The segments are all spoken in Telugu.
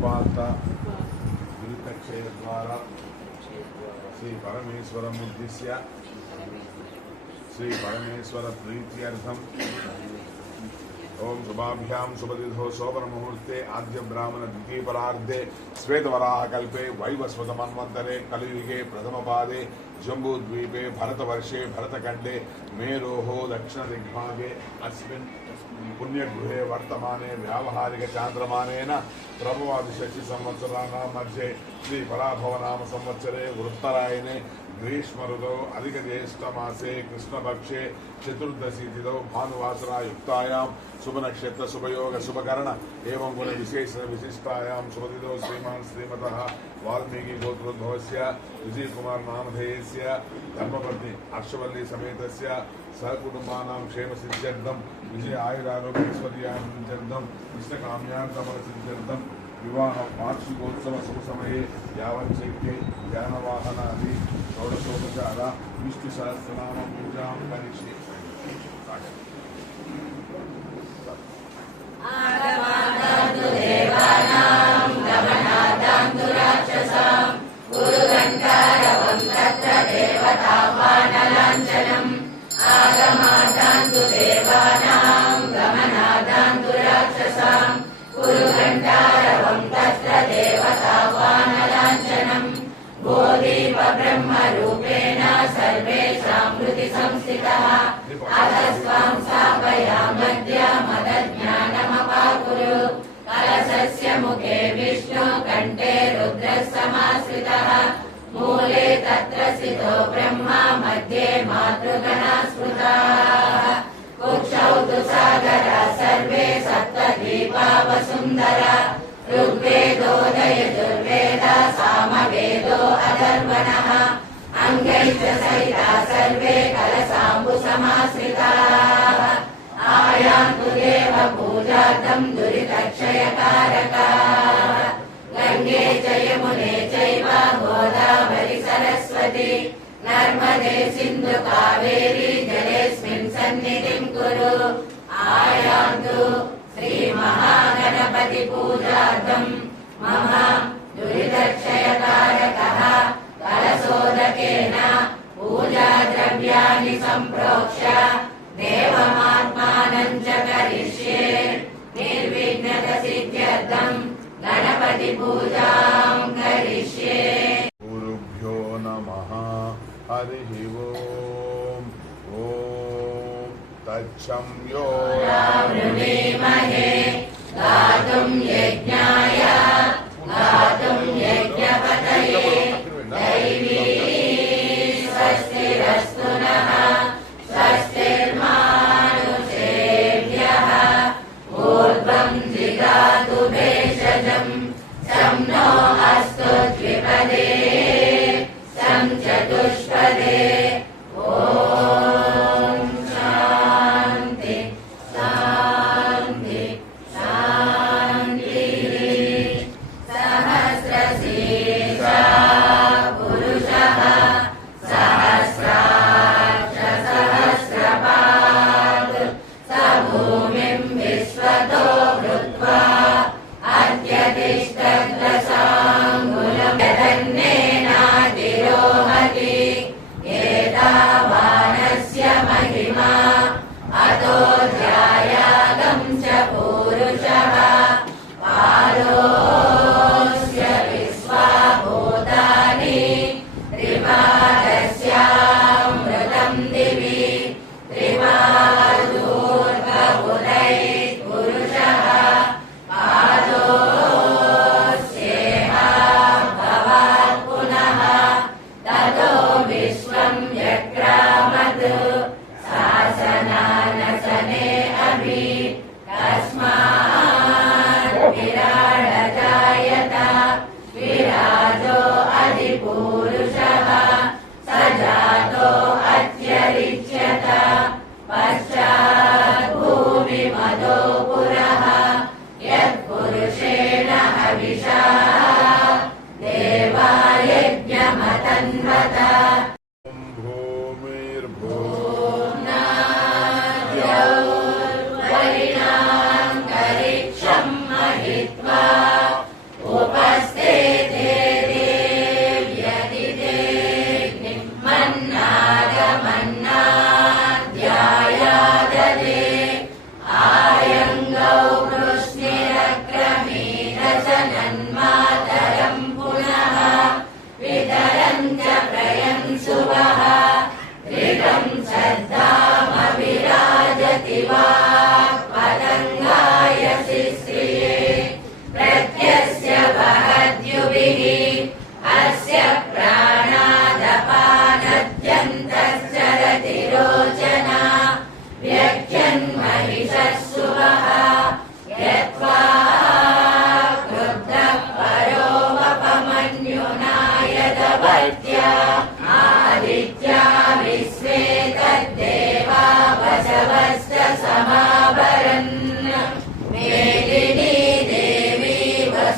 उपात गुरुकक्षय द्वारा श्री परमेश्वरम् उद्दिश्य श्री परमेश्वर प्रीत्यर्थम ओम शुभाभ्यां शुभदिधो शोभन मुहूर्ते आद्य ब्राह्मण द्वितीय परार्धे श्वेतवराह कल्पे वैवस्वत मन्वन्तरे कलियुगे प्रथम पादे जम्बूद्वीपे भरतवर्षे भरतखण्डे मेरोः दक्षिण दिग्भागे अस्मिन् पुण्यगृहे वर्तमाने व्यावहारिक चांद्रमानेन प्रभवादिषष्टि संवत्सराणां मध्ये श्री पराभवनाम संवत्सरे उत्तरायणे ग्रीष्म ऋतौ अधिक ज्येष्ठ मासे कृष्णपक्षे चतुर्दशी तिथौ भानुवासरा युक्तायां शुभ नक्षत्र शुभयोग शुभकर्ण एवं गुण विशेष विशिष्टायां शुभतिथौ श्रीमान् श्रीमतः वाल्मीकि गोत्रोद्भवस्य विजय कुमार नामधेयस्य धर्मपत्नी हर्षवल्ली समेतस्य सहकुटुम्बानां क्षेम सिद्ध्यर्थं विजय आयुरारोग्य ऐश्वर्यार्थं इष्टकाम्यार्थफलसिद्ध्यर्थं विवाह वार्षिकोत्सव शुभ समये यावच्छक्ये ज्ञानवाहनादि षोडशोपचार विष्णु सहस्रनाम पूजां करिष्ये। ब्रह्म रूपेण सर्वेषां हृदि संस्थितः अधस्त्वां स्थापयामद्य मदज्ञानमपाकुरु कलशस्य मुखे विष्णु कण्ठे रुद्रः समाश्रितः मूले तत्र स्थितो ब्रह्मा मध्ये मातृगणा स्मृताः कुक्षौ तु सागरा सर्वे सप्तद्वीपा वसुन्धरा ऋग्वेदोदयजुर्वेद सामवेदो अधर्वणः अङ्गैश्च सहिता सर्वे कलशाम्बुसमाश्रिताः आयान्तु देव पूजार्थं दुरितक्षयकारकाः गङ्गे च यमुने चैव गोदावरि सरस्वती नर्मदे सिन्धु कावेरी जलेऽस्मिन् सन्निधिं कुरु आयान्तु श्रीमहागणपति पूजार्थं मम दुरितक्षयकारकः कलशोदकेन पूजाद्रव्याणि सम्प्रोक्ष्य देवमात्मानं च करिष्ये निर्विघ्नसिद्ध्यर्थं गणपति पूजां करिष्ये। गुरुभ्यो नमः हरिः ओम् ॐ तच्छं यो वृणीमहे गातुं यज्ञाय गातुं यज्ञपतये दैवी स्वस्तिरस्तु नः स्वस्तिर्मानुषेभ्यः ऊर्ध्वं जिगातु भेषजं सं नो अस्तु द्विपदे सं चतुष्पदे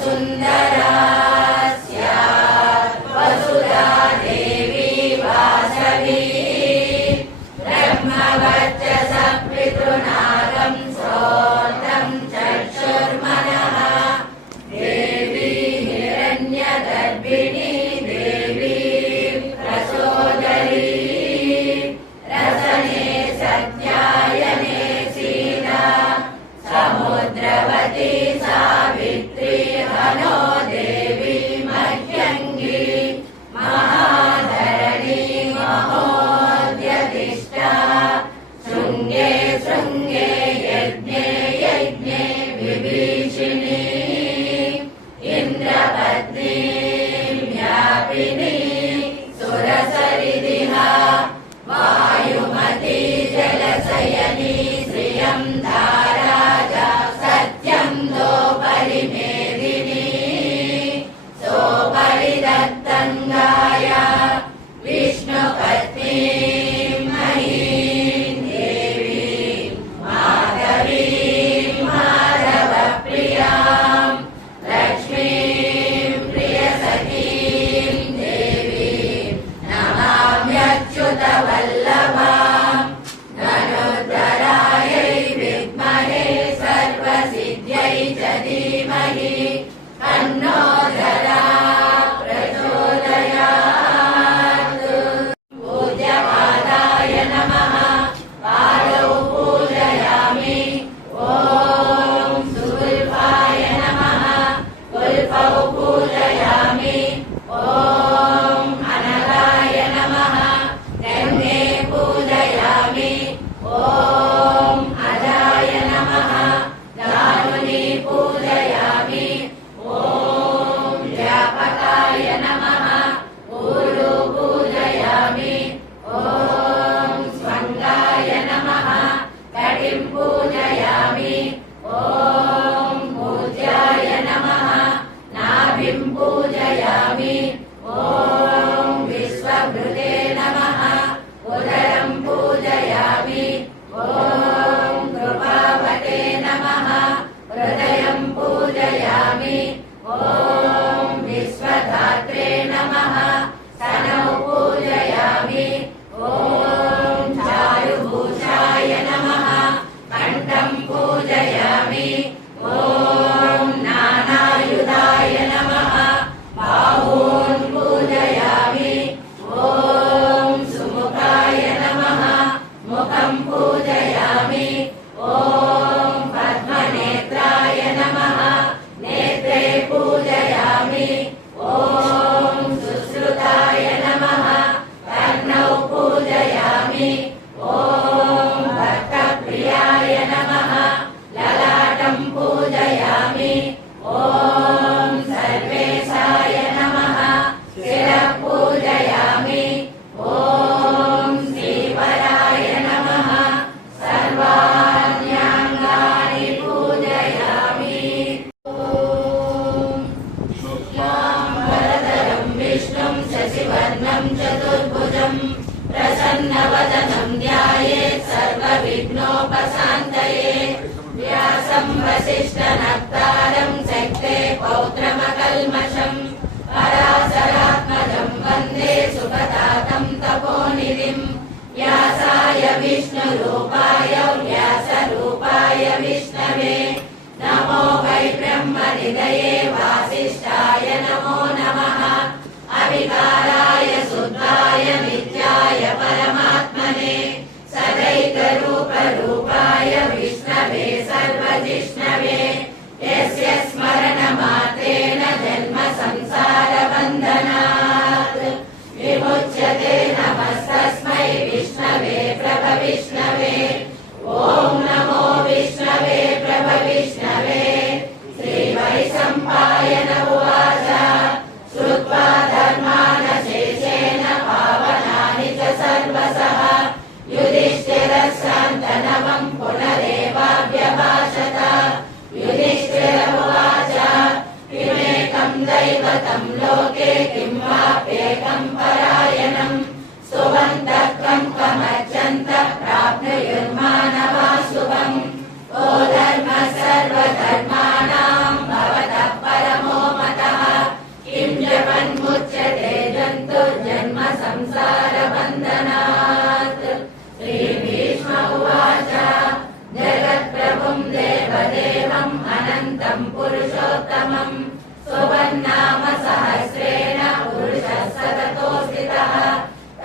वसुन्धरा स्यात् वसुधा देवी वासवी ब्रह्मवर्चसा पितृनागं श्रोत्रं चक्षुर्मनः देवी हिरण्यगर्भिणी देवी प्रचोदरी रसने सत्यायने सीता समुद्रवती सावित्री हनो देवी मह्यङ्गी महाधरणी महोद्यतिष्ठा शृङ्गे शृङ्गे यज्ञे यज्ञे विभीषिणी इन्द्रपत्नी व्यापिनी सुरसरिदिहा वायुमती जलशयनी श्रियं धाराजा सत्यं दोपरिमेदिनी सोपरिदत्तङ्गाया विष्णुपत्नी महीं देवी माधवी माधवप्रियां लक्ष्मीं प्रियसखीं देवी नमाम्यच्युतवल्लभां धनुर्धरायै विद्महे सर्वसिद्ध्यै च धीमहि तन्नो धरा प्रचोदयात्। पूज्यपादाय नमः पादौ पूजयामि ॐ सुगुल्फाय नमः गुल्फौ पूजयामि ॐ अनलाय नमः गन्धे पूजयामि ॐ अजाय नमः दारुणी पूजयामि ॐ व्यापकाय नमः ऊरु पूजयामि ॐ स्वङ्गाय नमः कटिं पूजयामि ॐ पूज्याय नमः नाभिं पूजयामि ॐ विश्वभृते नमः उदरं पूजयामि ॐ कृपावते नमः हृदयं पूजयामि ॐ विश्वधात्रे नमः स्तनौ पूजयामि ॐ चारुभूषाय नमः कण्ठं पूजयामि ॐ नानायुधाय नमः बाहून् पूजयामि ॐ सुमुखाय नमः मुखं पूजयामि ॐ पद्मनेत्राय नमः नेत्रे पूजयामि ॐ सुश्रुताय नमः कर्णौ पूजयामि ॐ भक्तप्रियाय नमः ललाटं पूजयामि ॐ सर्वेशाय नमः शिरः पूजयामि ॐ श्रीवराय नमः सर्वाण्यङ्गानि पूजयामि ॐ शुक्लाम्बरधरं विष्णुं शशिवर्णं चतुर्भुजं प्रसन्नवदनं ध्यायेत् सर्वविघ्नोपशान्तये व्यासं वसिष्ठनप्तारं शक्ते पौत्रमकल्मषं पराशरात्मजं वन्दे सुखदातं तपोनिधिं व्यासाय विष्णुरूपाय व्यासरूपाय विष्णवे नमो वै ब्रह्मनिधये वासिष्ठाय नमो नमः अविकाराय शुद्धाय नित्याय परमात्मने सदैकरूपरूपाय विष्णवे सर्वजिष्णवे यस्य स्मरणमात्रेण जन्म संसारबन्धनात् विमुच्यते नमस्तस्मै विष्णवे प्रभविष्णवे ॐ नमो विष्णवे प्रभविष्णवे श्रीवैशम्पायन उवाच श्रुत्वा धर्मानशेषेण पावनानि च सर्वशः युधिष्ठिरः शान्तनवं पुनरेवाभ्यभाषत युधिष्ठिर उवाच किमेकं दैवतं लोके किं वाप्येकं परायणं सुवन्तः कं कमर्चन्तः प्राप्नुयुर्मानवा शुभम् ओ धर्मः सर्वधर्माणां भवतः परमो पुरुषोत्तमम् सुवन्नाम सहस्रेण पुरुषः सततो स्थितः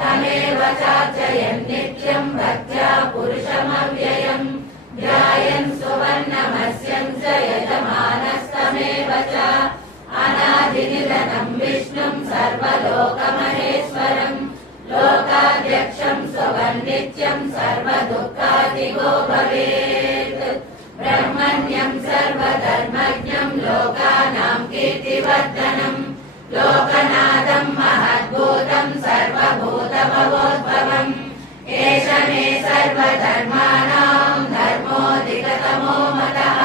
तमेव चार्चयन् नित्यम् भक्त्या पुरुषमव्ययम् ध्यायन् सुवर्णमस्यम् च यजमानस्तमेव च अनादिनिधनम् विष्णुम् सर्वलोकमहेश्वरम् लोकाध्यक्षम् सुवर्नित्यम् सर्वदुःखादिगो भवेत् ब्रह्मण्यम् सर्वधर्मज्ञम् लोकानाम् कीर्तिवर्धनम् लोकनाथम् महद्भूतम् सर्वभूतभवोद्भवम् एष मे सर्वधर्माणाम् धर्मोऽधिकतमो मतः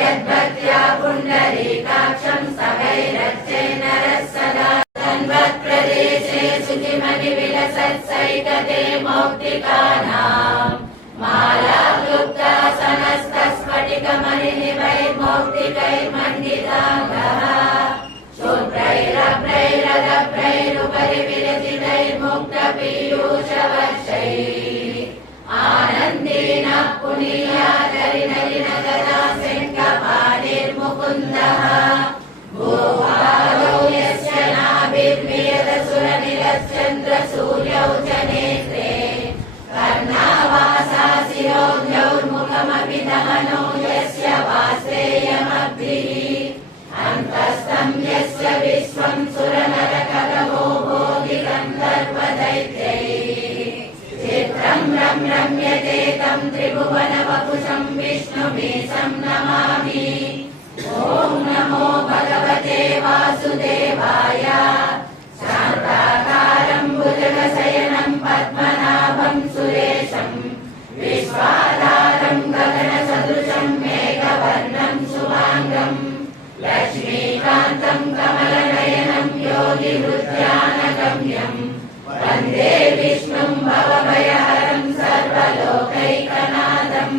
यद्भक्त्या पुण्डरीकाक्षम् सवैरच्चे नरः सदा तन्वत्प्रदेशे शुचिमणिविलसत्सैकते मौक्तिकानाम् मालाक्लुप्तासनस्तस्फटिकमणिनिभैर्मौक्तिकैर्मण्डिताङ्गः शुभ्रैरभ्रैरदभ्रैरुपरि विरचितैर्मुक्तपीयूषवर्षैः आनन्दीनः पुनीयादरिनलिनगदाशङ्खपाणिर्मुकुन्दः भूपालो यस्य नाभिर्वियदसुरनिलश्चन्द्रसूर्यौ च नेत्रे कर्णावासाशिरोद्यौर्मुखमपि दहनो यस्य वासेयमब्धिः अन्तस्तम् यस्य विश्वम् सुरनरकगवो भोगिगन्धर्वदैत्यैः चित्रम् रम्यते तम् त्रिभुवनवपुषम् विष्णुमीशम् नमामि ॐ नमो भगवते वासुदेवाय शान्ताकारम् भुजगशयनम् पद्मनाभम् सुरेशम् विश्वाधारम् गगनसदृशम् मेघवर्णम् शुभाङ्गम् लक्ष्मीकान्तम् कमलनयनम् योगिहृद्यानगम्यम् वन्दे विष्णुम् भवभयहरम् सर्वलोकैकनाथम्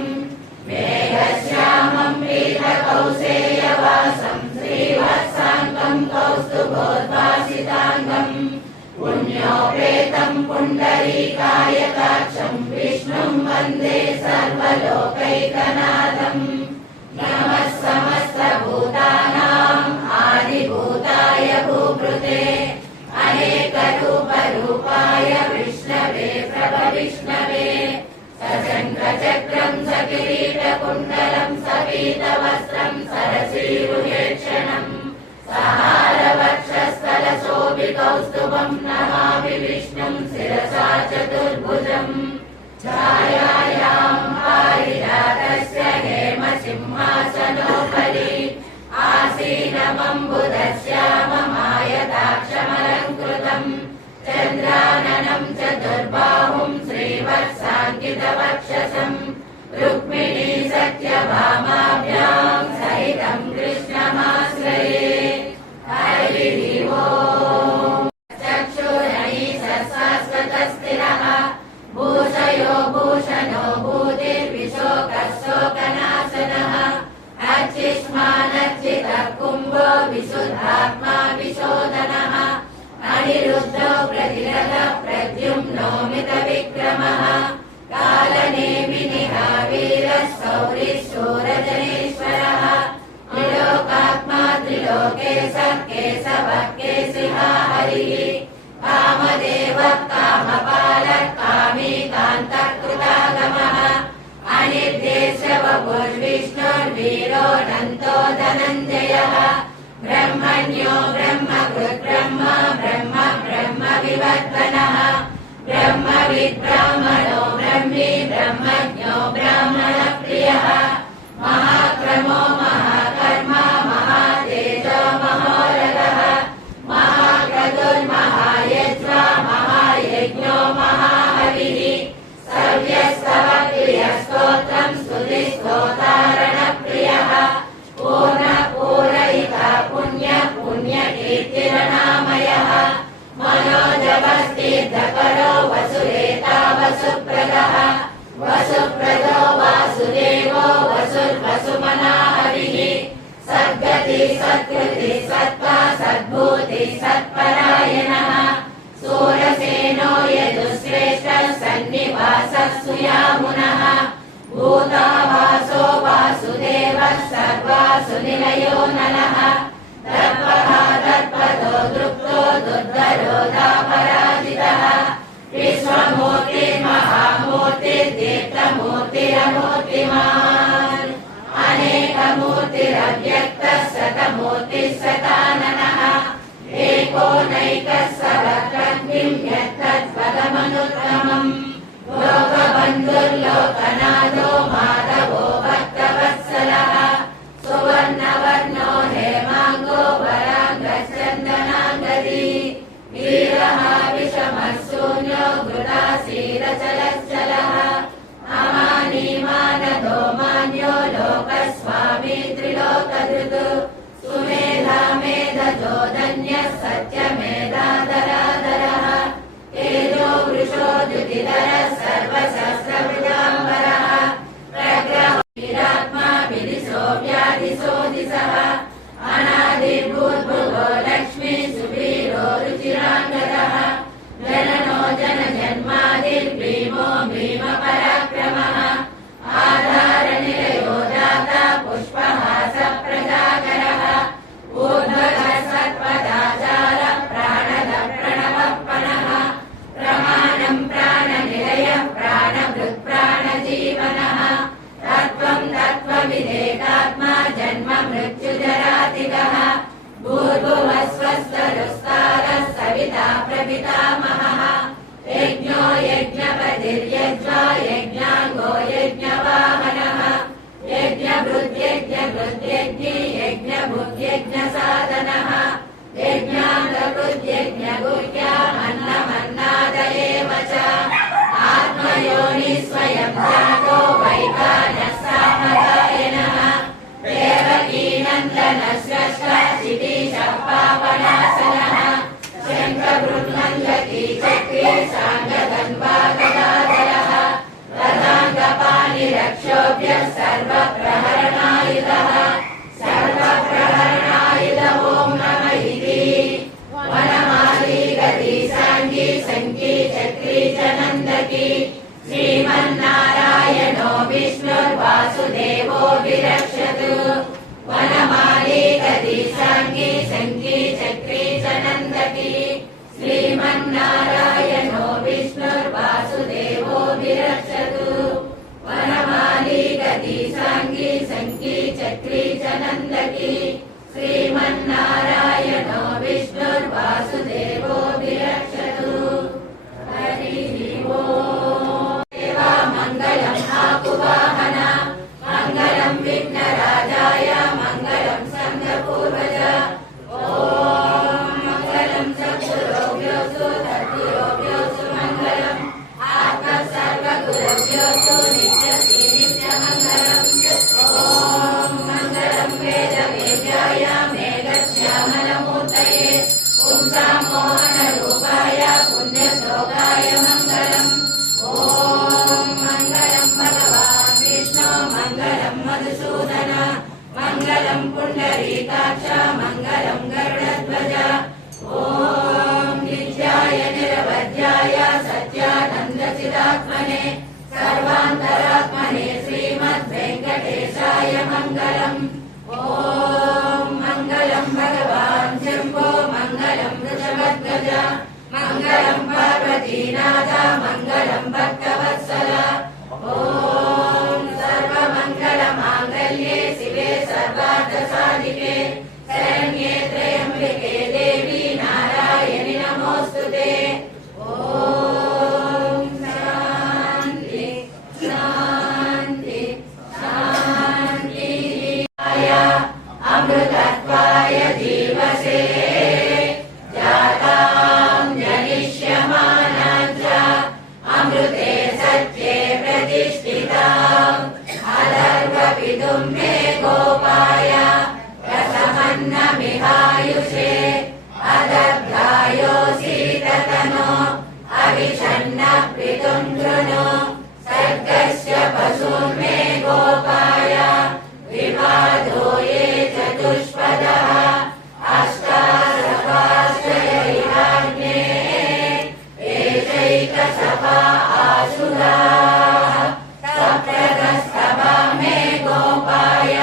मेघश्यामम् पीतकौसेयवासम् श्रीवत्साङ्गम् कौस्तुभोद्भासिताङ्गम् पुण्योपेतम् पुण्डरीकायताक्षम् विष्णुम् वन्दे सर्वलोकैकनाथम् नमः समस्तभूतानाम् आदिभूताय भूभृते अनेकरूपरूपाय विष्णवे प्रभविष्णवे सशङ्खचक्रम् सकिरीटकुण्डलम् सपीतवस्त्रम् सरसीरुहेक्षणम् सहारवक्षस्थलशोभिकौस्तुभम् नमामि विष्णुम् शिरसा चतुर्भुजम् छायायाम् पारिजातस्य हेमसिंहासनोपरि आसीनमम्बुधश्याममायताक्षमलङ्कृतम् चन्द्राननम् चतुर्बाहुम् श्रीवत्साङ्कितवक्षसम् रुक्मिणी सत्यभामाभ्याम् सहितम् कृष्णमाश्रये हरिः ओम् चक्षुरनीशस्वतस्थिरः भूषयो भूषणो भूतिर्विशोकः शोकनाशनः अर्चिष्मानर्चितः कुम्भो विशुद्धात्मा विशोधनः अनिरुद्धो प्रतिरथः प्रद्युम्नो मितविक्रमः कालनेमिनिः वीरः शौरिः शूरजनेश्वरः त्रिलोकात्मा त्रिलोकेशः केशवः केशिहा हरिः कामदेवः कामपालः कामी कान्तः कृतागमः अनिर्देशवपुर्विष्णुर्वीरोऽनन्तो धनञ्जयः ब्रह्मण्यो ब्रह्मकृत् ब्रह्म ब्रह्म ब्रह्म विवर्धनः ब्रह्मविद्ब्राह्मणो ब्रह्मी ब्रह्मज्ञो ब्राह्मणप्रियः महाक्रमो महाकर्मा महातेजो महोरगः महाक्रतुर्महायज्वा महायज्ञो महाहविः सव्यस्तवप्रियस्तोत्रम् स्तुतिस्तोतारणप्रियः पूर्णपूरयिता पुण्यकीर्तिरनामयः मनोजवस्तीर्थकरो वसुरेता वसुप्रदः वसुप्रदो वासुदेवो वसुर्वसुमना हरिः सद्गति सत्कृति सत्ता सद्भूति सत्परायणः सूरसेनो यदुश्रेष्ठः सन्निवासः सुयामुनः भूतावासो वासुदेवः सर्वासु निलयो नलः दर्पः दर्पदो दृप्तो दुर्धरो दापराजितः विश्वमूर्तिर्महामूर्तिर्दीप्तमूर्तिरमूर्तिमान् अनेकमूर्तिरव्यक्तः शतमूर्तिः शताननः एकोनैकः सर्वत्रं यत्तद्वदमनुत्तमम् लोकबन्धुर्लोकनाथो माधवो भक्तवत्सलः सुवर्णवर्णो हेमाङ्गो वराङ्गश्चन्दनाङ्गदी वीरः विषमशून्यो घृतासीरचलश्चलः अमानीमानदो मान्यो लोकस्वामी त्रिलोकधृतु सुमेधा मेधजो धन्यः सत्यमेधाधराधरः तेजो वृषो द्युतिधरः सर्वशस्त्रभृताम्बरः प्रग्रहो वीरात्मा विदिशो व्याधिशो दिशः अनादिर्भूर्भुवो लक्ष्मी सुवीरो रुचिराङ्गदः जननो जनजन्मादिर्भीमो भीमपराक्रमः आधारनिलयो दाता पुष्पहासप्रजाकरः ऊर्ध्वगः सत्पदाचारः प्राणदः प्रणवः प्रमाणं प्राणनिलयः प्राणभृत् प्राणजीवनः तत्त्वं तत्त्वविदेकात्मा जन्म मृत्युजरातिगः भूर्भुवस्वस्तरुस्तारः सविता प्रपितामहः यज्ञो यज्ञपतिर्यज्वा यज्ञाङ्गो यज्ञवाहनः यज्ञभृद्यज्ञभृद्यज्ञी यज्ञभुद्यज्ञसाधनः यज्ञाङ्गकृद्यज्ञगुह्यामन्नमन्नाद एव च आत्मयोनि स्वयं जातो वैकानः सामगायनः देवकीनन्दनश्रष्टशितीशः पावनासनः शङ्खभृन्नन्दकी चक्री साङ्गधन्वागदाधरः तदाङ्गपाणिरक्षोभ्यः सर्वप्रहरणायुधः सर्वप्रहरणायुध ॐ नम इति वनमाली गती साङ्गी सङ्गी चक्री च नन्दकी श्रीमन्नारायणो विष्णुर्वासुदेवो विरक्षतु वनमाली गती साङ्गी सङ्गी चक्री च नन्दकी श्रीमन्नारायणो विष्णुर्वासुदेवो विरक्षतु वनमाली गती साङ्गी सङ्गी चक्री च नन्दकी श्रीमन्नारायणो विष्णुर्वासुदेवो विरक्षतु हरिः ओम् देवा मङ्गलम् आकुवाहन मङ्गलं विघ्नराजाय मङ्गलं सङ्गपूर्वज ॐ मङ्गलं सद्गुरुभ्योऽस्तु तद्गुरुभ्योऽस्तु मङ्गलम् आत्मः सर्वगुरुभ्योऽस्तु नित्यश्री नित्यमङ्गलम् ॐ मङ्गलं वेदवेद्याय मेघश्यामलमूर्तये पुंसां मोहनरूपाय पुण्यश्लोकाय मङ्गलम् ॐ मङ्गलं भगवान् विष्णु मङ्गलं मधुसूदन मङ्गलं पुण्डरीकाक्ष मङ्गलं गरुडध्वज ॐ नित्याय निरवध्याय सत्यानन्दचिदात्मने सर्वान्तरात्मने श्रीमद्वेङ्कटेशाय मङ्गलम् ॐ मङ्गलं भगवान् शम्भो मङ्गलं वृषभध्वज मङ्गलं पार्वतीनाथ मङ्गलं भक्तवत्सल ॐ सर्वमङ्गलमाङ्गल्ये शिवे सर्वार्थसाधिके शरण्ये त्र्यम्बके देवी नारायणि नमोऽस्तुते ॐ शान्ति शान्ति शान्तिः अमृतत्वाय जीवसे जातां जनिष्यमानां च अमृते सत्ये प्रतिष्ठिताम् अदर्वविदुं मे गोपाय रसमन्नमिहायुषे अदग्धायोऽसीततनो अविषण्णः पितुं कृणु सर्गस्य पशून् मे गोपाय विवादो ये चतुष्पदः अष्टादशाश्रयैराज्ञे एषैकसभा आशुराः सप्तदस्तभा मे गोपाय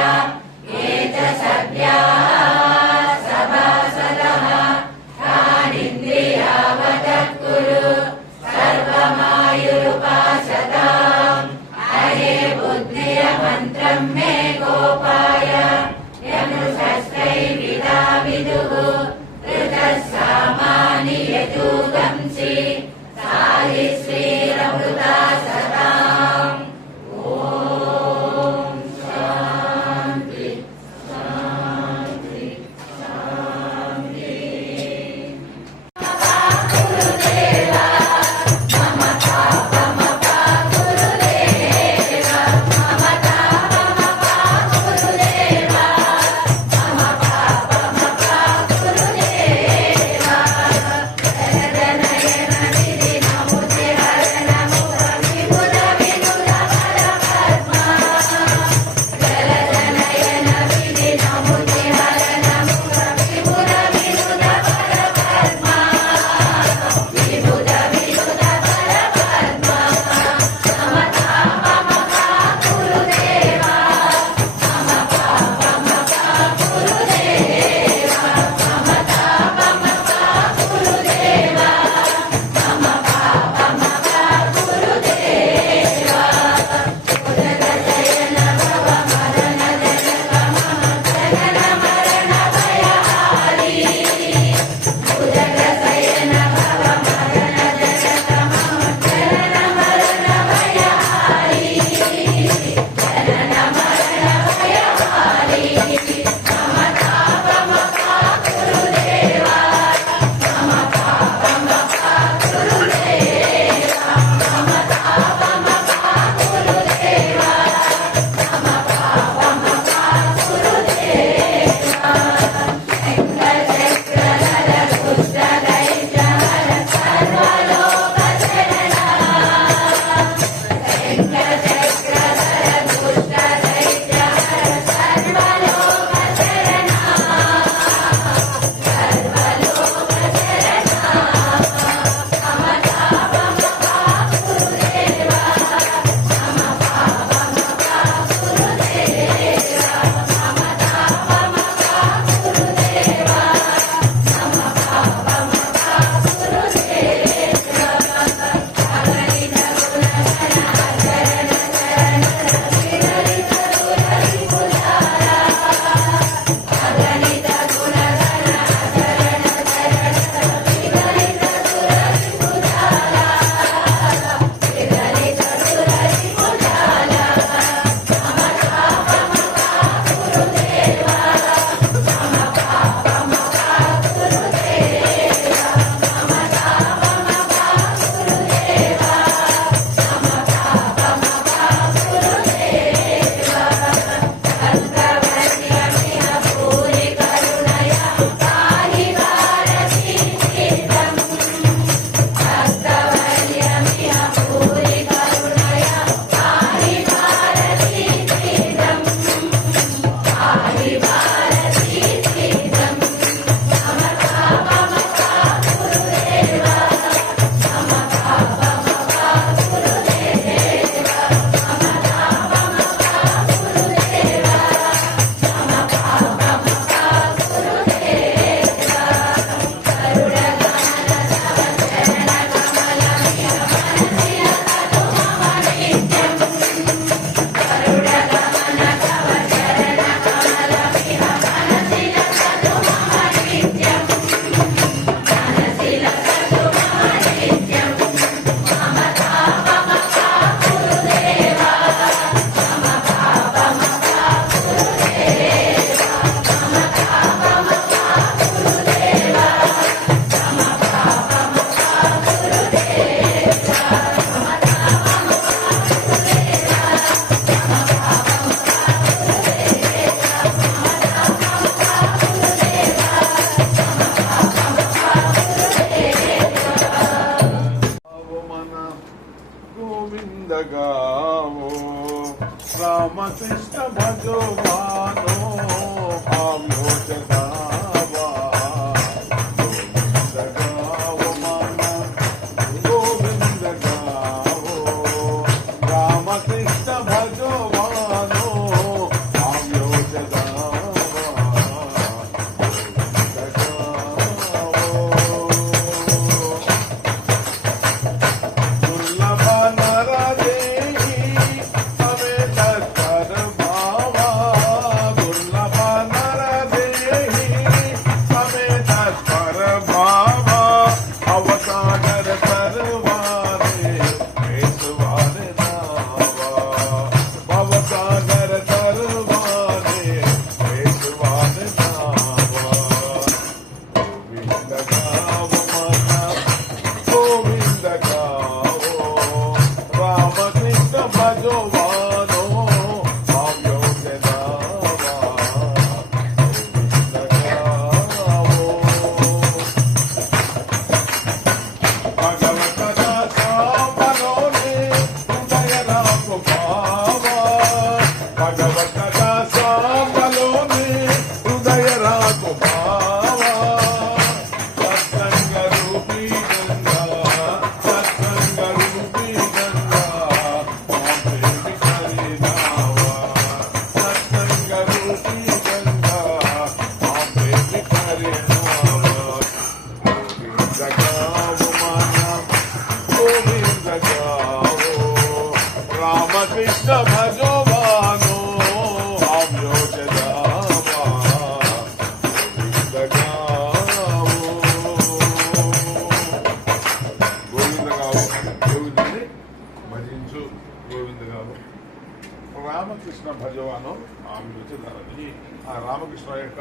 వచ్చింది ఆ రామకృష్ణ యొక్క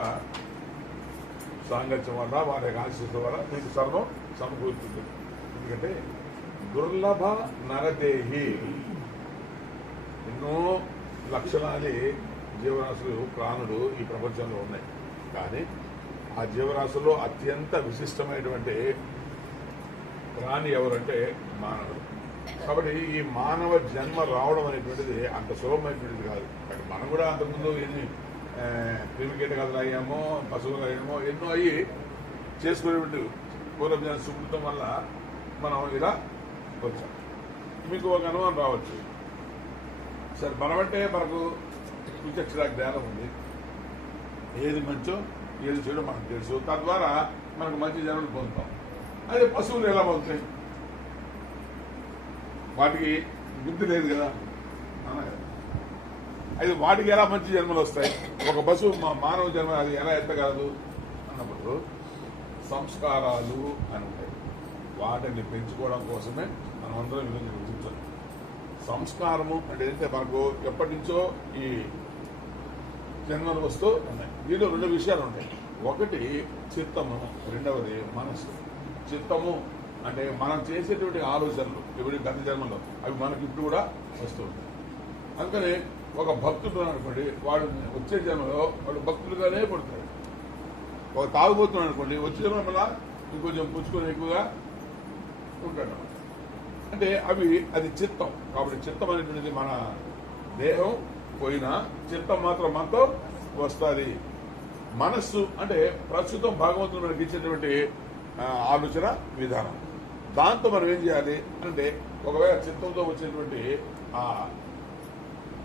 సాంగత్యం వల్ల వారి యొక్క ఆశీస్సు వల్ల మీకు సర్వం సమకూరుతుంది. ఎందుకంటే దుర్లభ నరదేహి ఎన్నో లక్షలాది జీవరాశులు ప్రాణులు ఈ ప్రపంచంలో ఉన్నాయి. కానీ ఆ జీవరాశుల్లో అత్యంత విశిష్టమైనటువంటి ప్రాణి ఎవరంటే మానవుడు. కాబట్టి ఈ మానవ జన్మ రావడం అనేటువంటిది అంత సులభమైనటువంటిది కాదు. కానీ మనం కూడా అంతకుముందు ఎన్ని క్రిమికీటకాలు అయ్యామో, పశువులు అయ్యామో, ఎన్నో అయ్యి చేసుకునేటువంటి పూర్వజ్ఞాన సుకృతం వల్ల మనం ఇలా వచ్చాం. మీకు ఒక అనుమానం రావచ్చు, సరే మనమంటే మనకు విచక్షణ జ్ఞానం ఉంది, ఏది మంచో ఏది చెడు మనకు తెలుసు, తద్వారా మనకు మంచి జన్మలు పొందుతాం. అదే పశువులు ఎలా పొందుతాయి? వాటికి బుద్ధి లేదు కదా. అయితే వాటికి ఎలా మంచి జన్మలు వస్తాయి? ఒక పశువు మానవ జన్మ అది ఎలా ఎత్తగలదు అన్నప్పుడు సంస్కారాలు అని ఉంటాయి. వాటిని పెంచుకోవడం కోసమే మనం అందరం ఈరోజు గుర్తించాలి. సంస్కారము అంటే ఏంటంటే మనకు ఎప్పటి నుంచో ఈ జన్మలు వస్తూ ఉన్నాయి. దీనిలో రెండు విషయాలు ఉంటాయి. ఒకటి చిత్తము, రెండవది మనస్సు. చిత్తము అంటే మనం చేసేటువంటి ఆలోచనలు ఇప్పుడు గత జన్మలో అవి మనకి ఇప్పుడు కూడా వస్తూ ఉంటాయి. అందుకని ఒక భక్తుడు అనుకోండి, వాడు వచ్చే జన్మలో వాడు భక్తులుగానే పుడతాడు. ఒక తాగుబోతున్నాడు అనుకోండి, వచ్చే జన్మ వల్ల ఇంకొంచెం పుచ్చుకొని ఎక్కువగా ఉంటాడు. అంటే అది చిత్తం. కాబట్టి చిత్తం అనేటువంటిది మన దేహం పోయినా చిత్తం మాత్రం మనతో వస్తుంది. మనస్సు అంటే ప్రస్తుతం భగవంతుడు మనకి ఇచ్చేటువంటి ఆలోచన విధానం. దాంతో మనం ఏం చేయాలి అంటే ఒకవేళ చిత్తంతో వచ్చేటువంటి ఆ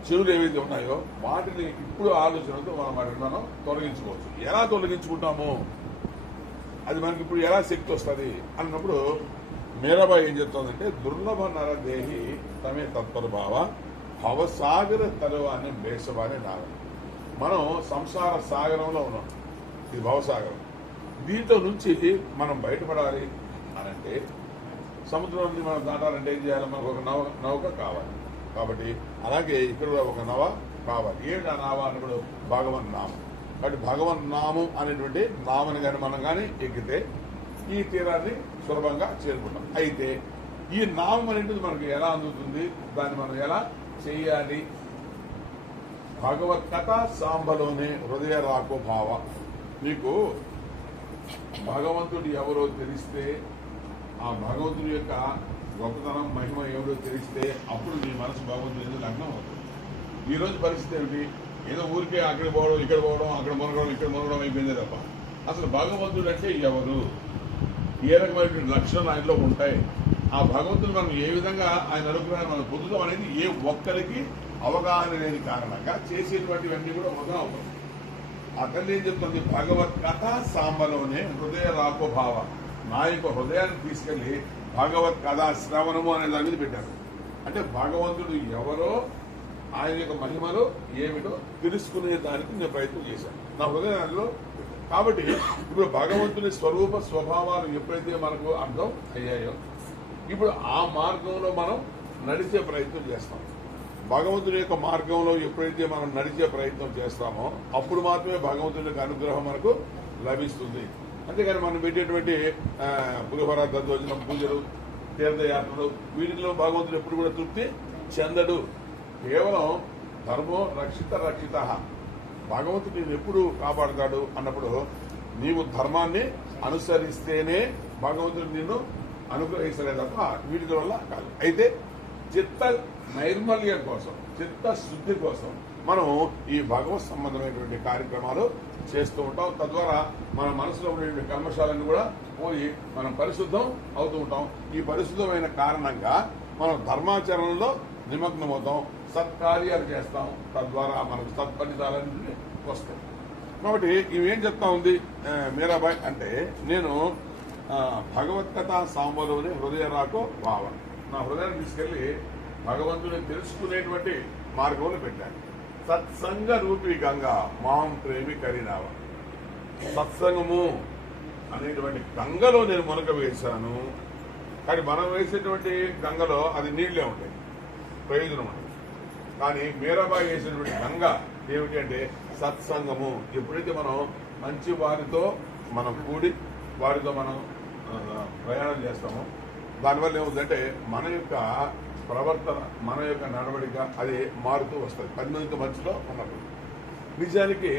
చెవులు ఏవైతే ఉన్నాయో వాటిని ఇప్పుడు ఆలోచనతో మనం తొలగించుకోవచ్చు. ఎలా తొలగించుకుంటాము, అది మనకి ఇప్పుడు ఎలా శక్తి వస్తుంది అన్నప్పుడు మీరాబాయి ఏం చెప్తుందంటే దుర్లభ నరదేహి తమే తత్పరభావ భవసాగర తరువాన్ని బేసవాని నాగ. మనం సంసార సాగరంలో ఉన్నాం, ఇది భవసాగరం. దీంతో నుంచి మనం బయటపడాలి అనంటే సముద్రం నుంచి మనం దాటాలంటే ఏం చేయాలి? మనకు ఒక నౌక కావాలి. కాబట్టి అలాగే ఇక్కడ ఒక నవ కావాలి. ఏంటి ఆ నావ అన్నప్పుడు భగవన్ నామం. కాబట్టి భగవన్ నామం అనేటువంటి నామని కానీ మనం కానీ ఎక్కితే ఈ తీరాన్ని సులభంగా చేరుకుంటాం. అయితే ఈ నామం అనేటిది మనకు ఎలా అందుతుంది, దాన్ని మనం ఎలా చెయ్యాలి? భగవత్ కథ సాంబలోనే హృదయ రాకో భావ. మీకు భగవంతుడు ఎవరో తెలిస్తే, ఆ భగవంతుడి యొక్క గొప్పతనం మహిమ ఎవరో తెలిస్తే అప్పుడు నీ మనసు భగవంతుడి ఎందుకు లగ్నం అవుతుంది. ఈ రోజు పరిస్థితి ఏమిటి? ఏదో ఊరికే అక్కడ పోవడం, ఇక్కడ పోవడం, అక్కడ మునగడం, ఇక్కడ మునగడం అయిపోయిందే తప్ప అసలు భగవంతుడు అంటే ఎవరు, ఏ రకమైనటువంటి లక్షణాలు ఆయనలో ఉంటాయి, ఆ భగవంతుడు మనం ఏ విధంగా ఆయన అనుగ్రహాన్ని మనం పొందుతాం అనేది ఏ ఒక్కరికి అవగాహన లేని కారణంగా చేసేటువంటివన్నీ కూడా వృధా అవుతాం. ఆ తల్లి ఏం చెప్తుంది? భగవత్ కథ సాంబలోనే హృదయ రాకో భావ. నా యొక్క హృదయాన్ని తీసుకెళ్లి భగవత్ కథా శ్రవణము అనే దాని మీద పెట్టారు. అంటే భగవంతుడు ఎవరో, ఆయన యొక్క మహిమలో ఏమిటో తెలుసుకునే దానికి నేను ప్రయత్నం చేశాను నా హృదయంలో. కాబట్టి ఇప్పుడు భగవంతుని స్వరూప స్వభావాలు ఎప్పుడైతే మనకు అర్థం అయ్యాయో ఇప్పుడు ఆ మార్గంలో మనం నడిచే ప్రయత్నం చేస్తాం. భగవంతుని యొక్క మార్గంలో ఎప్పుడైతే మనం నడిచే ప్రయత్నం చేస్తామో అప్పుడు మాత్రమే భగవంతుని యొక్క అనుగ్రహం మనకు లభిస్తుంది. అంతేగాని మనం పెట్టేటువంటి పులిహోర, దద్దోజనం, పూజలు, తీర్థయాత్రలు వీటిలో భగవంతుడు ఎప్పుడు కూడా తృప్తి చెందడు. కేవలం ధర్మో రక్షిత రక్షిత. భగవంతుడు నేను ఎప్పుడు కాపాడుతాడు అన్నప్పుడు నీవు ధర్మాన్ని అనుసరిస్తేనే భగవంతుడు నిన్ను అనుగ్రహిస్తలే తప్ప వీటి వల్ల కాదు. అయితే చిత్త నైర్మల్యం కోసం, చిత్త శుద్ధి కోసం మనం ఈ భగవత్ సంబంధమైనటువంటి కార్యక్రమాలు చేస్తూ ఉంటాం. తద్వారా మన మనసులో ఉండేటువంటి కల్మషాలను కూడా పోయి మనం పరిశుద్ధం అవుతూ ఉంటాం. ఈ పరిశుద్ధమైన కారణంగా మనం ధర్మాచరణలో నిమగ్నమవుతాం, సత్కార్యాలు చేస్తాం. తద్వారా మనకు సత్ఫలితాలన్నీ వస్తాయి. కాబట్టి ఇవేం చెప్తా ఉంది మీరాబాయ్ అంటే నేను భగవత్కథ సాంబలోని హృదయ రాకో భావ. నా హృదయాన్ని తీసుకెళ్లి భగవంతుని తెలుసుకునేటువంటి మార్గంలో పెట్టాను. సత్సంగ రూపి గంగా మాం ప్రేమి కరినావ. సత్సంగము అనేటువంటి గంగలో నేను మునక వేశాను. కానీ మనం వేసేటువంటి గంగలో అది నీళ్లే ఉంటాయి, ప్రయోజనం ఉంటుంది. కానీ మీరాబాయి వేసినటువంటి గంగ ఏమిటి అంటే సత్సంగము. ఎప్పుడైతే మనం మంచి వారితో మనం కూడి వారితో మనం ప్రయాణం చేస్తామో దానివల్ల ఏముందంటే మన యొక్క ప్రవర్తన, మన యొక్క నడవడిక అది మారుతూ వస్తుంది 10 మందితో మధ్యలో ఉన్నప్పుడు. నిజానికి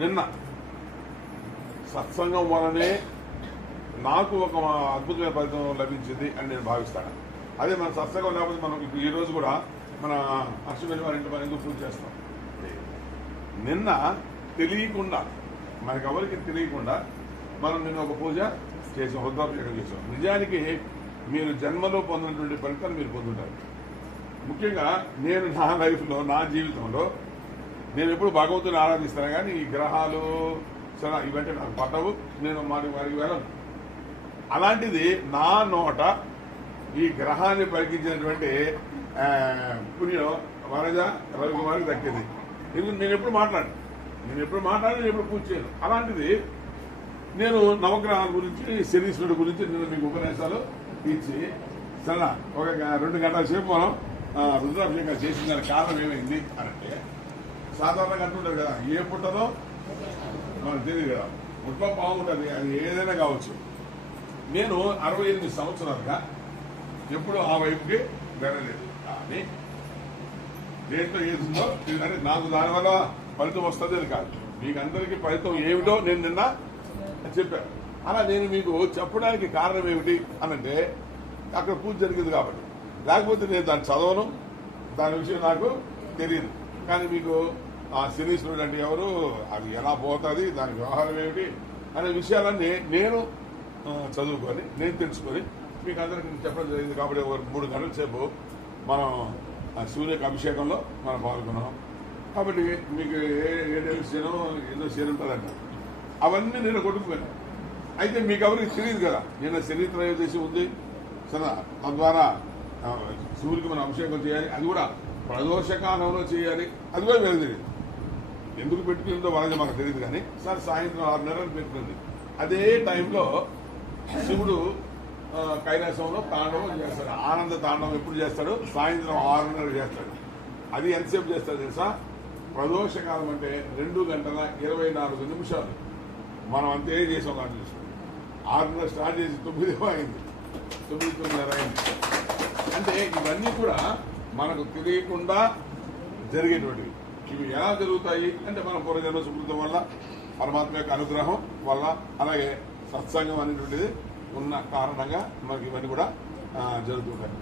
నిన్న సత్సంగం వలనే నాకు ఒక అద్భుతమైన ఫలితం లభించింది అని నేను భావిస్తాను. అదే మన సత్సంగం లేకపోతే మనం ఈ రోజు కూడా మన అశ్వని వారి ఇంటి మనం ఎందుకు పూజ చేస్తాం? నిన్న తెలియకుండా, మనకెవరికి తెలియకుండా మనం నిన్న ఒక పూజ చేసాం, వృద్ధాభిషేకం చేసాం. నిజానికి మీరు జన్మలో పొందినటువంటి ఫలితాలు మీరు పొందుంటారు. ముఖ్యంగా నేను నా లైఫ్లో, నా జీవితంలో నేను ఎప్పుడు భగవంతుని ఆరాధిస్తాను, కానీ ఈ గ్రహాలు సరే ఇవంటే నాకు పట్టవు, నేను వారికి వెళ్ళను. అలాంటిది నా నోట ఈ గ్రహాన్ని పలికించినటువంటి పుణ్యం వరజ రవికుమారికి దక్కింది. నేను ఎప్పుడు మాట్లాడి ఎప్పుడు పూజ చేయను. అలాంటిది నేను నవగ్రహాల గురించి, శనీశ్వరుడు గురించి నేను మీకు ఉపన్యాసాలు ఇచ్చి సరే ఒక 2 గంటల సేపు మనం రుద్రాభిషేకం చేసిన దానికి కారణం ఏమైంది అంటే, సాధారణంగా అంటుంటారు కదా, ఏ పుట్టదో మనకు తెలియదు కదా, పుట్ట బాగుంటుంది, అది ఏదైనా కావచ్చు. నేను 68 సంవత్సరాలుగా ఎప్పుడు ఆ వైపుకి వెళ్ళలేదు. కానీ దేంట్లో ఏదో అంటే నాకు దానివల్ల ఫలితం వస్తుంది అని కాదు, మీకు అందరికీ ఫలితం ఏమిటో నేను నిన్న చెప్పాను. అలా నేను మీకు చెప్పడానికి కారణం ఏమిటి అనంటే, అక్కడ పూజ జరిగింది కాబట్టి. లేకపోతే నేను దాన్ని చదవను, దాని విషయం నాకు తెలియదు. కానీ మీకు ఆ శనీశ్వరుడు అంటే ఎవరు, అది ఎలా పోతుంది, దాని వ్యవహారం ఏమిటి అనే విషయాలన్నీ నేను చదువుకొని, నేను తెలుసుకొని మీకు అందరికీ చెప్పడం జరిగింది. కాబట్టి ఒక 3 గంటల సేపు మనం సూర్యకి అభిషేకంలో మనం పాల్గొన్నాం. కాబట్టి మీకు ఏడేళ్ళు శనం ఏదో శని ఉంటుందంట, అవన్నీ నేను కొట్టుకుపోయాను. అయితే మీకు ఎవరికి తెలియదు కదా, నిన్న శని త్రయోదశి ఉంది సరే, తద్వారా సూర్యుడికి మనం అభిషేకం చేయాలి, అది కూడా ప్రదోషకాలంలో చేయాలి, అది కూడా వేరే తెలియదు. ఎందుకు పెట్టుకుందో వాళ్ళని మాకు తెలియదు. కానీ సార్ సాయంత్రం 6:30 పెట్టుకుంది. అదే టైంలో శివుడు కైలాసంలో తాండవం చేస్తాడు, ఆనంద తాండవం ఎప్పుడు చేస్తాడు? సాయంత్రం 6:30 చేస్తాడు. అది ఎంతసేపు చేస్తాడు తెలుసా? ప్రదోషకాలం అంటే 2 గంటల 24 నిమిషాలు. మనం అంతే చేసాం. కానీ చూసుకోండి, 6:30 స్టార్ట్ చేసి 9 అయింది, 9:30 అయింది. అంటే ఇవన్నీ కూడా మనకు తెలియకుండా జరిగేటువంటివి. ఇవి ఎలా జరుగుతాయి అంటే మన పూర్వజన్మ సుకృతం వల్ల, పరమాత్మ యొక్క అనుగ్రహం వల్ల, అలాగే సత్సంగం అనేటువంటిది ఉన్న కారణంగా మనకి ఇవన్నీ కూడా జరుగుతుంటాయి.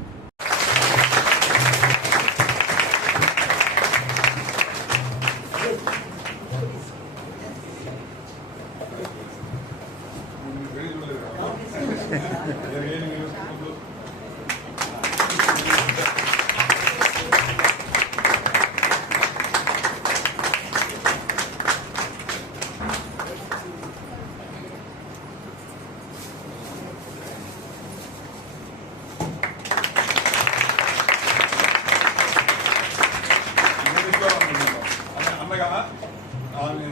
అన్నగా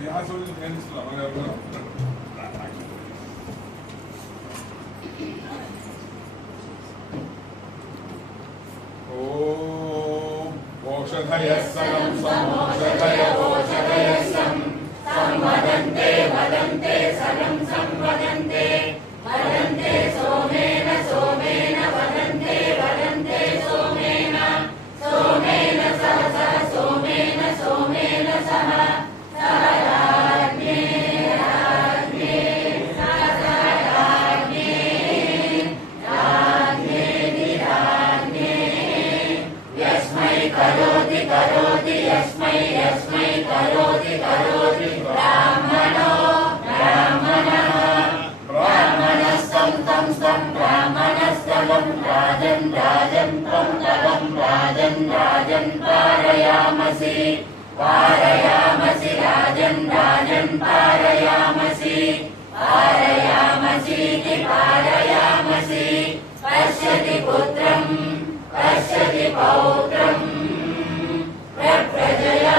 యాసోని నేర్పిస్తున్నాను. ఓం ఓషధయ సరం సమోషధయ ఓషధయ సంవదంతే వదంతే సరం సంవదంతే వదంతే సోమేన సోమేన వదంతే వదంతే సోమేన సోమేన సహ సోమేన సోమేన సహ సహరాజ్ఞే రాజ్ఞే సహరాజ్ఞే రాజ్ఞే రాజ్ఞే యస్మై కరోతి కరోతి యస్మై యస్మై కరోతి కరోతి బ్రాహ్మణో బ్రాహ్మణః బ్రాహ్మణస్తం తం తం బ్రాహ్మణస్తవం రాజన్ రాజన్ తం తవం రాజన్ రాజన్ పారయామసి పారయామసి రాజన్ రాజన్ పారయామసి పారయామసీతి పారయామసి పశ్యతి పుత్రం పశ్యతి పౌత్రం ప్రజయా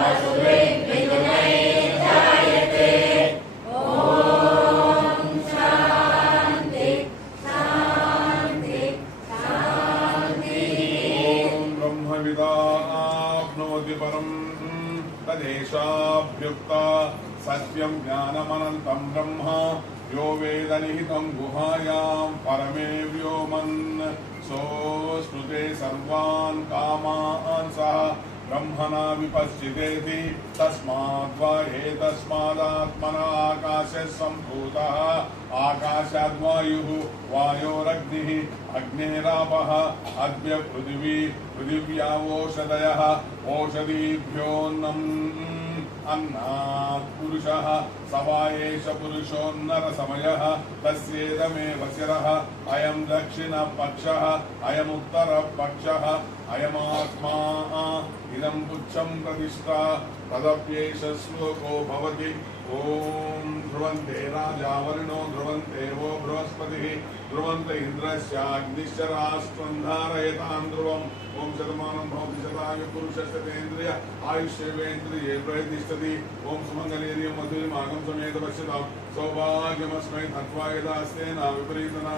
వసుదై విదునై జాయతే. ఓం శాంతి శాంతి శాంతి. ఓం బ్రహ్మవిదాప్నోతి పరం ज्ञानमनन्तं ब्रह्म यो वेद निहितं गुहायां परमे व्योमन् सोऽश्नुते सर्वान् कामान् सः ब्रह्मणा विपश्चितेति तस्माद्वा एतस्मादात्मना आकाशः सम्भूतः आकाशाद्वायुः वायोरग्निः अग्नेरापः अद्य पृथिवी पृथिव्यावोषधयः ओषधीभ्योऽन्नम् अन्नात् पुरुषः स वा एष पुरुषोन्नरसमयः तस्येदमेव शिरः अयं दक्षिणपक्षः अयमुत्तरपक्षः अयमात्मा इदं पुच्छं प्रतिष्ठा तदप्येष श्लोको भवति ॐ ध्रुवन्ते राजा वरुणो ध्रुवन्ते वो बृहस्पतिः ध्रुवन्त इन्द्रस्याग्निश्च राष्ट्रं धारयतां ध्रुवम् ॐ शतमानं भवति शतायु पुरुषस्येन्द्रिय आयुष्येवेन्द्रिये प्रतिष्ठति ॐ सुमङ्गलेरियं मधुरिमागं समेत पश्यतां सौभाग्यमस्मै हत्वा यदास्तेन विपरीतना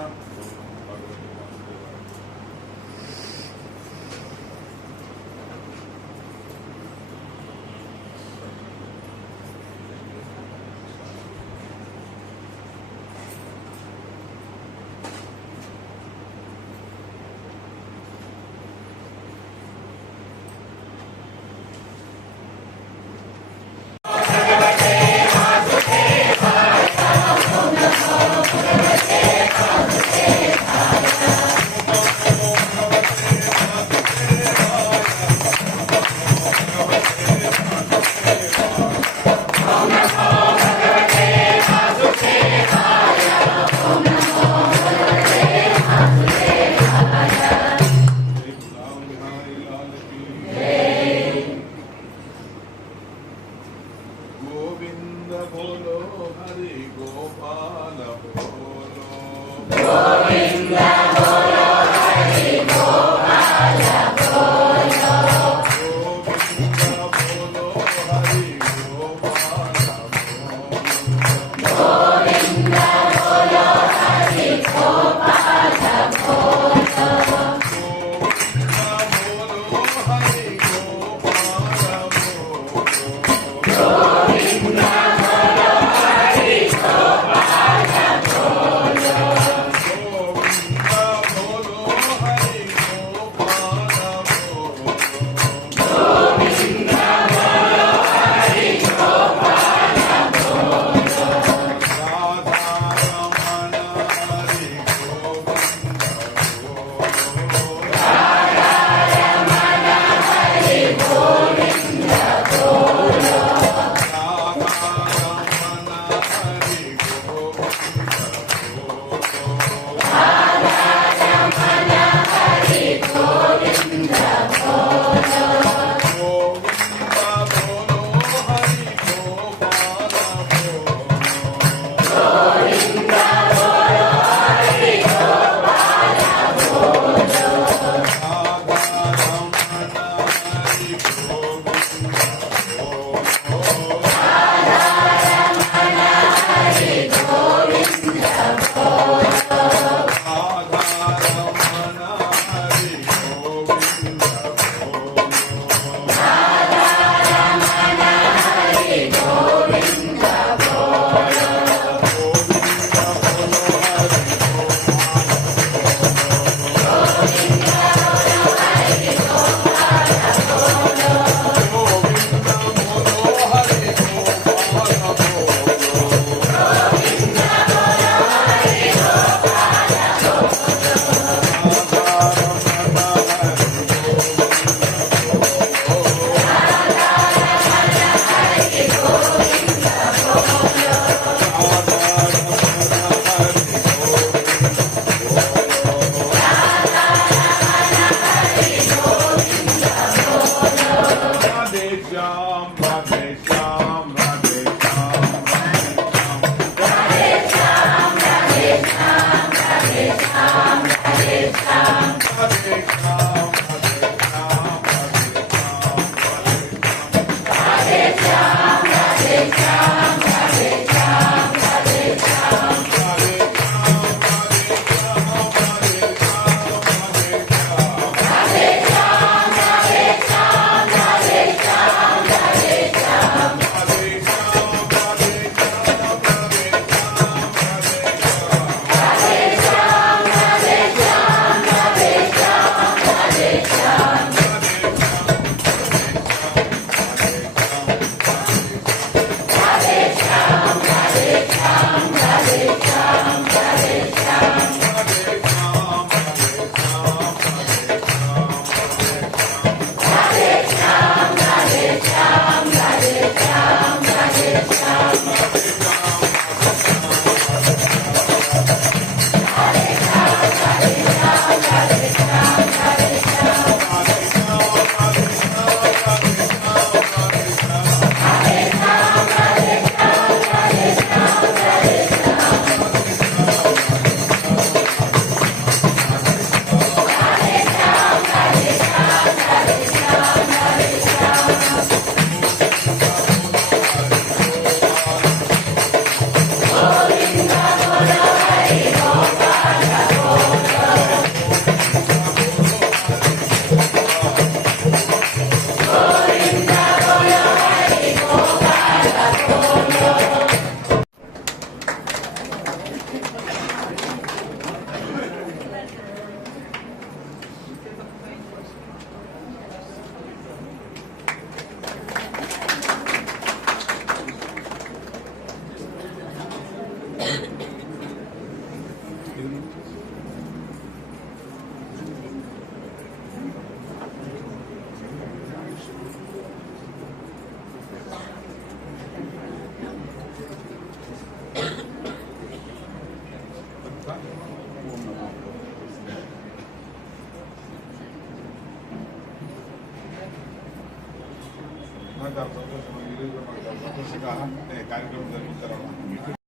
కార్యక్రమం జరుగుతుంది.